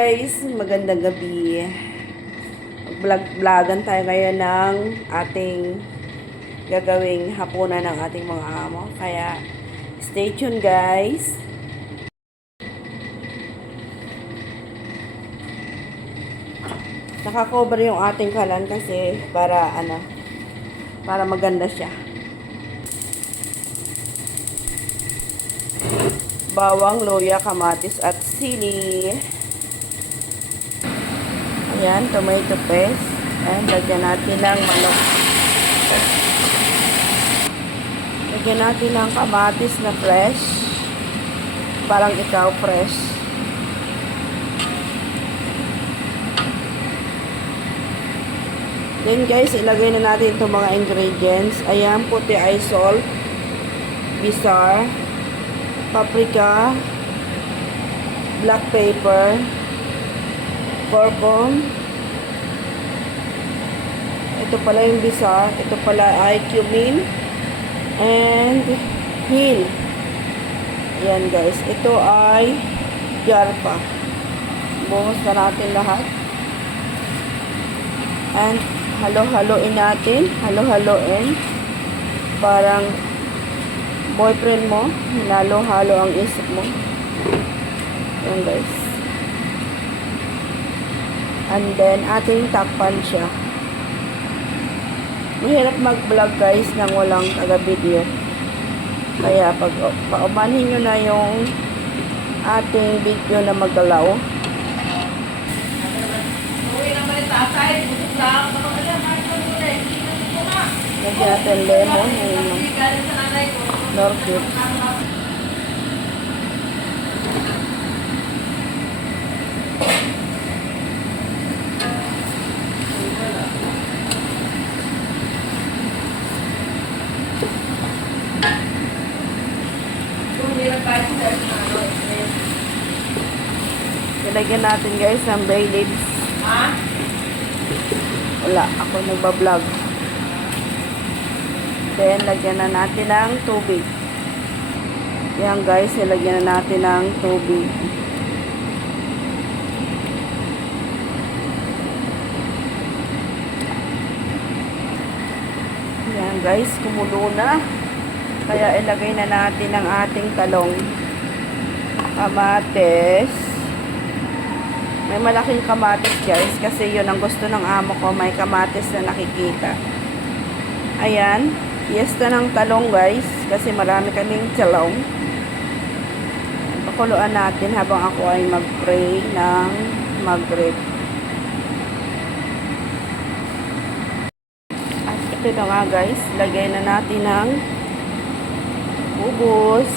Guys, magandang gabi. Vlog-vlogan tayo ngayon ng ating gagawing hapunan ng ating mga amo. Kaya, stay tuned guys. Nakakover yung ating kalan kasi para maganda siya. Bawang, luya, kamatis at sili. Ayan, tomato paste. And lagyan natin ng manok. Lagyan natin ng kamatis na fresh. Parang ikaw fresh. Then guys, ilagay na natin itong mga ingredients. Ayan, puti ay salt, bizar, paprika, black pepper, purple. Ito pala yung bizar. Ito pala ay cumin and hill. Ayan guys. Ito ay yarpa. Buhos na natin lahat. And halo-haloin natin. Halo-haloin. Parang boyfriend mo. Hinalo-halo ang isip mo. Ayan guys. And then, ating takpan siya. Mahirap mag-vlog guys nang walang taga-video. Kaya pag paumanhin nyo na yung ating video na magalaw. Lagyan natin lemon. Nor cubes. Ilagyan natin guys ang bay leaves. Wala, ako nagbablog. Then, lagyan na natin ng tubig. Yan guys, ilagyan na natin ng tubig. Yan guys, kumulo na. Kaya ilagay na natin ang ating talong. Kamatis. May malaking kamatis guys kasi yun ang gusto ng amo ko, may kamatis na nakikita. Ayan, piyesta ng talong guys kasi marami kaming talong. Pakuluan natin habang ako ay mag-pray ng Maghrib. At ito na nga guys, lagay na natin ng ubos.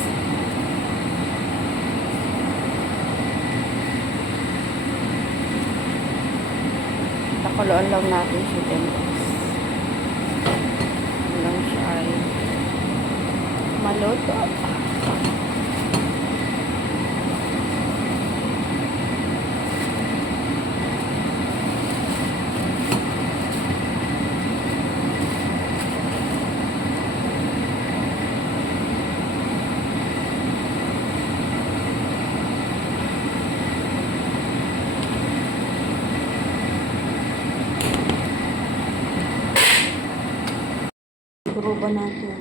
Pakuluan lang natin siya din. Hanggang siya ay maluto. Gruba natin.